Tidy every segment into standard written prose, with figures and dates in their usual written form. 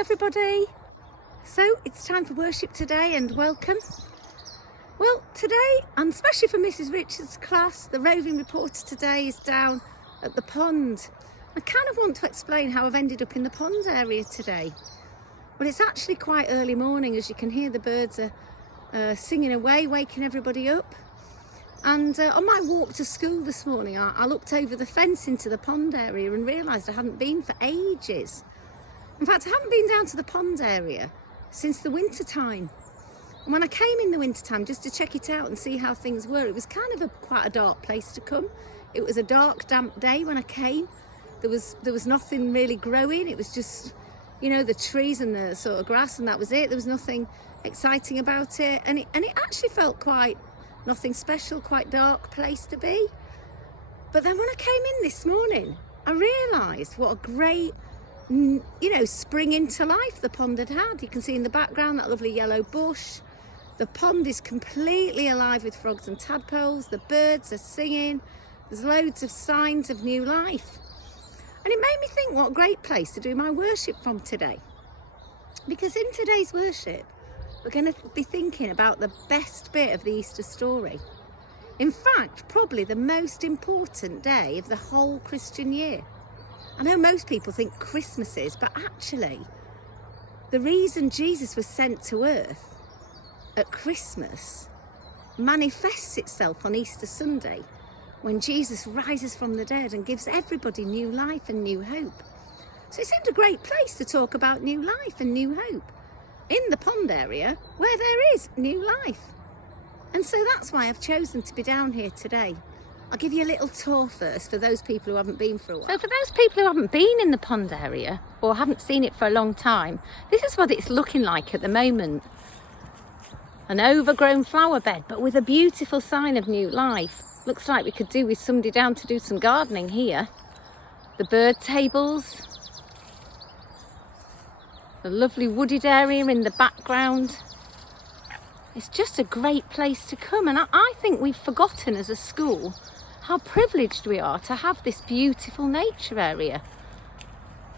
everybody. So it's time for worship today, and welcome. Well, today, and especially for Mrs. Richards' class, the roving reporter today is down at the pond. I kind of want to explain how I've ended up in the pond area today. Well, it's actually quite early morning, as you can hear the birds are singing away, waking everybody up. And on my walk to school this morning, I looked over the fence into the pond area and realised I hadn't been for ages. In fact, I haven't been down to the pond area since the winter time. And when I came in the winter time just to check it out and see how things were, it was kind of quite a dark place to come. It was a dark, damp day when I came. There was nothing really growing. It was just, you know, the trees and the sort of grass, and that was it. There was nothing exciting about it. And it actually felt quite nothing special, quite dark place to be. But then when I came in this morning, I realised what a great, spring into life the pond had had. You can see in the background that lovely yellow bush. The pond is completely alive with frogs and tadpoles. The birds are singing. There's loads of signs of new life. And it made me think what a great place to do my worship from today. Because in today's worship, we're going to be thinking about the best bit of the Easter story. In fact, probably the most important day of the whole Christian year. I know most people think Christmas is, but actually, the reason Jesus was sent to earth at Christmas manifests itself on Easter Sunday, when Jesus rises from the dead and gives everybody new life and new hope. So it seemed a great place to talk about new life and new hope, in the pond area where there is new life. And so that's why I've chosen to be down here today. I'll give you a little tour first for those people who haven't been for a while. So for those people who haven't been in the pond area or haven't seen it for a long time, this is what it's looking like at the moment. An overgrown flower bed, but with a beautiful sign of new life. Looks like we could do with somebody down to do some gardening here. The bird tables. The lovely wooded area in the background. It's just a great place to come, and I think we've forgotten as a school how privileged we are to have this beautiful nature area.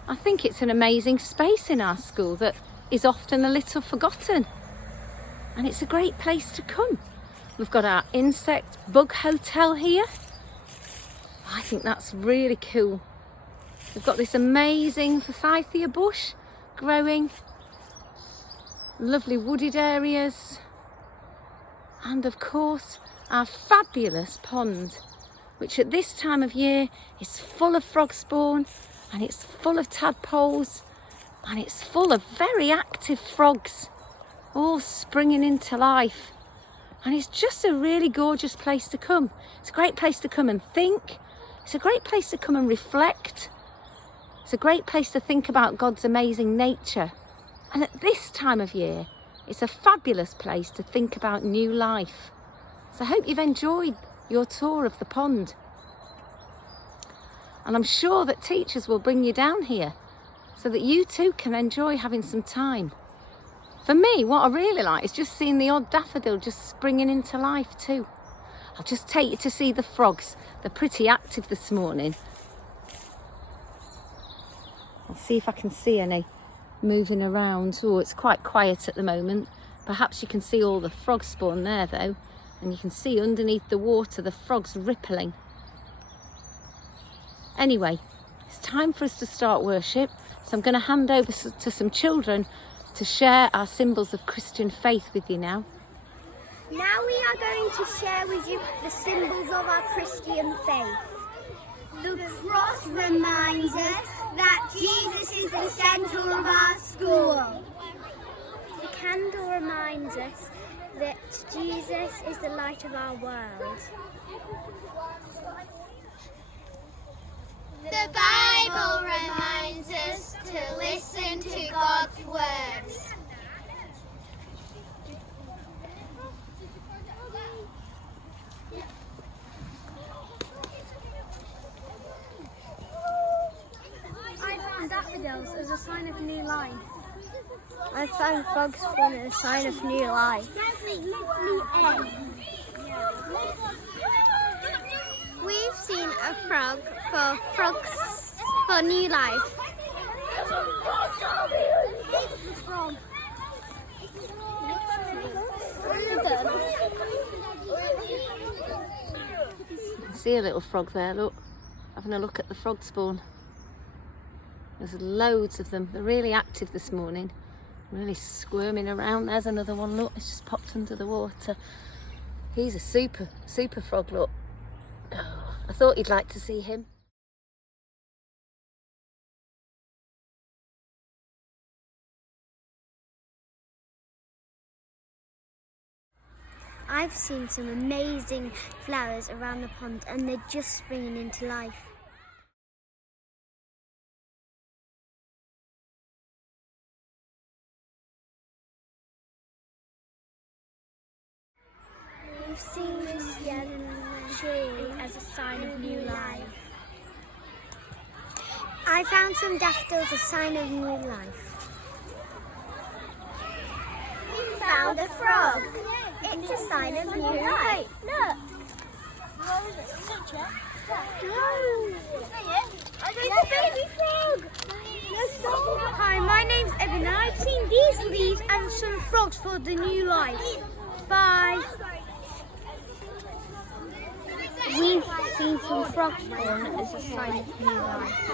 I think it's an amazing space in our school that is often a little forgotten, and it's a great place to come. We've got our insect bug hotel here. I think that's really cool. We've got this amazing forsythia bush growing, lovely wooded areas, and of course our fabulous pond, which at this time of year is full of frog spawn, and it's full of tadpoles, and it's full of very active frogs, all springing into life. And it's just a really gorgeous place to come. It's a great place to come and think. It's a great place to come and reflect. It's a great place to think about God's amazing nature. And at this time of year, it's a fabulous place to think about new life. So I hope you've enjoyed your tour of the pond. And I'm sure that teachers will bring you down here so that you too can enjoy having some time. For me, what I really like is just seeing the odd daffodil just springing into life too. I'll just take you to see the frogs. They're pretty active this morning. I'll see if I can see any moving around. Oh, it's quite quiet at the moment. Perhaps you can see all the frog spawn there though, and you can see underneath the water the frogs rippling. Anyway, it's time for us to start worship, so I'm going to hand over to some children to share our symbols of Christian faith with you now. Now we are going to share with you the symbols of our Christian faith. The cross reminds us that Jesus is the centre of our school. The candle reminds us that Jesus is the light of our world. The Bible reminds us to listen to God's words. I found daffodils as a sign of new life. I found frog spawn as a sign of new life. We've seen a frog for frogs for new life. see a little frog there, look. Having a look at the frog spawn. There's loads of them. They're really active this morning. Really squirming around. There's another one, look. It's just popped under the water. He's a super frog, look. Oh, I thought you'd like to see him. I've seen some amazing flowers around the pond and they're just springing into life. We've seen this yellow tree as a sign of new life. I found some daffodils, a sign of new life. We found a frog. It's a sign of new life. Look. It's a baby frog. Hi, my name's Evan and I've seen these leaves and some frogs for the new life. Bye. We've seen some frogs spawn as a sign of new life.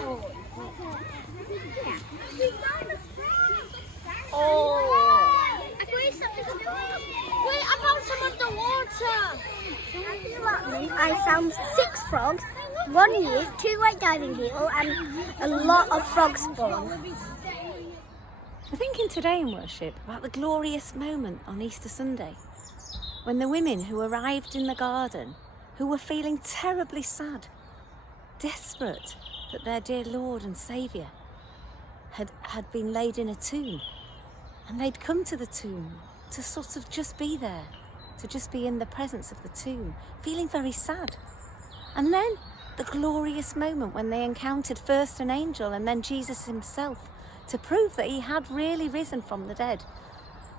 Oh. Wait, I found some underwater. I found 6 frogs, 1 ewe, 2 white diving beetle and a lot of frog spawn. We're thinking today in worship about the glorious moment on Easter Sunday when the women who arrived in the garden, who were feeling terribly sad, desperate that their dear Lord and Saviour had been laid in a tomb, and they'd come to the tomb to sort of just be there, to just be in the presence of the tomb, feeling very sad. And then the glorious moment when they encountered first an angel and then Jesus himself to prove that he had really risen from the dead.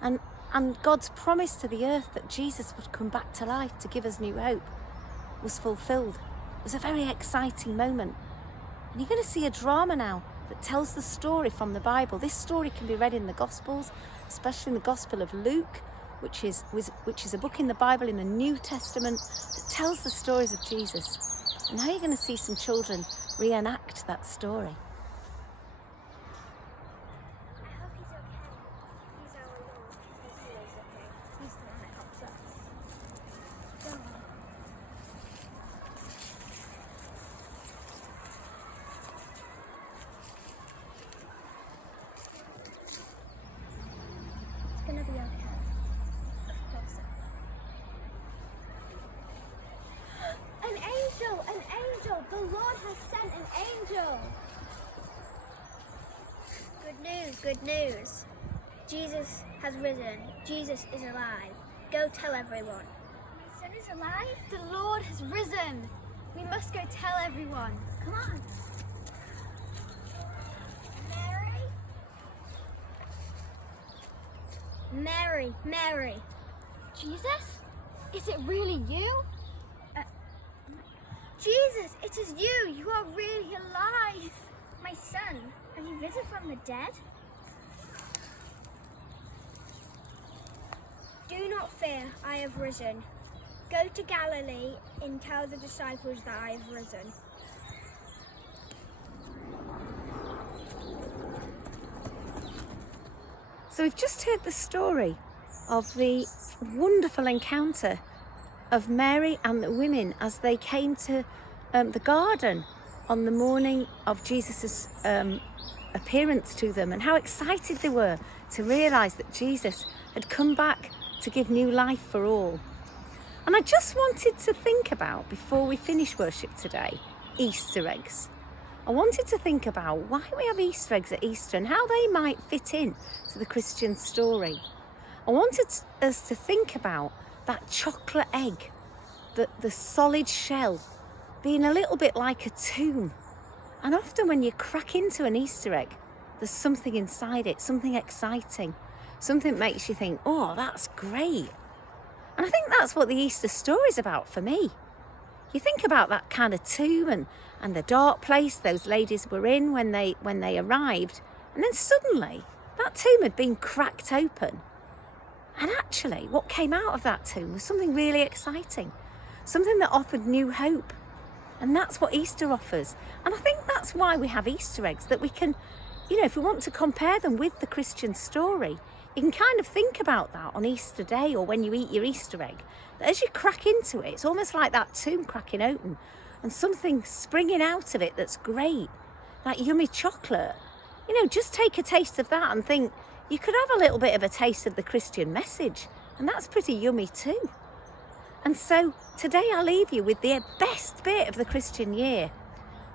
And God's promise to the earth that Jesus would come back to life to give us new hope was fulfilled. It was a very exciting moment. And you're going to see a drama now that tells the story from the Bible. This story can be read in the Gospels, especially in the Gospel of Luke, which is a book in the Bible in the New Testament that tells the stories of Jesus. And now you're going to see some children reenact that story. Gonna be okay. Of course. An angel, an angel. The Lord has sent an angel. Good news. Jesus has risen. Jesus is alive. Go tell everyone. My son is alive. The Lord has risen. We must go tell everyone. Come on. Mary. Jesus? Is it really you? Jesus, it is you. You are really alive. My son, have you risen from the dead? Do not fear, I have risen. Go to Galilee and tell the disciples that I have risen. So we've just heard the story of the wonderful encounter of Mary and the women as they came to the garden on the morning of Jesus' appearance to them, and how excited they were to realise that Jesus had come back to give new life for all. And I just wanted to think about, before we finish worship today, Easter eggs. I wanted to think about why we have Easter eggs at Easter and how they might fit in to the Christian story. I wanted us to think about that chocolate egg, the solid shell, being a little bit like a tomb. And often when you crack into an Easter egg, there's something inside it, something exciting, something that makes you think, oh, that's great. And I think that's what the Easter story is about for me. You think about that kind of tomb and the dark place those ladies were in when they arrived, and then suddenly that tomb had been cracked open. And actually what came out of that tomb was something really exciting, something that offered new hope, And that's what Easter offers. And I think that's why we have Easter eggs, that we can, if we want to compare them with the Christian story, you can kind of think about that on Easter Day or when you eat your Easter egg. That as you crack into it, it's almost like that tomb cracking open and something springing out of it that's great, that yummy chocolate. Just take a taste of that and think you could have a little bit of a taste of the Christian message, and that's pretty yummy too. And so today I'll leave you with the best bit of the Christian year.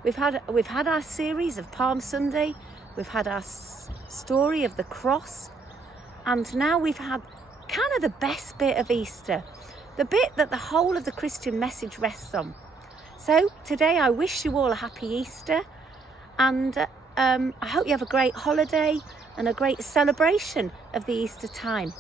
We've had our series of Palm Sunday, we've had our story of the cross, and now we've had kind of the best bit of Easter, the bit that the whole of the Christian message rests on. So today I wish you all a happy Easter, and I hope you have a great holiday and a great celebration of the Easter time.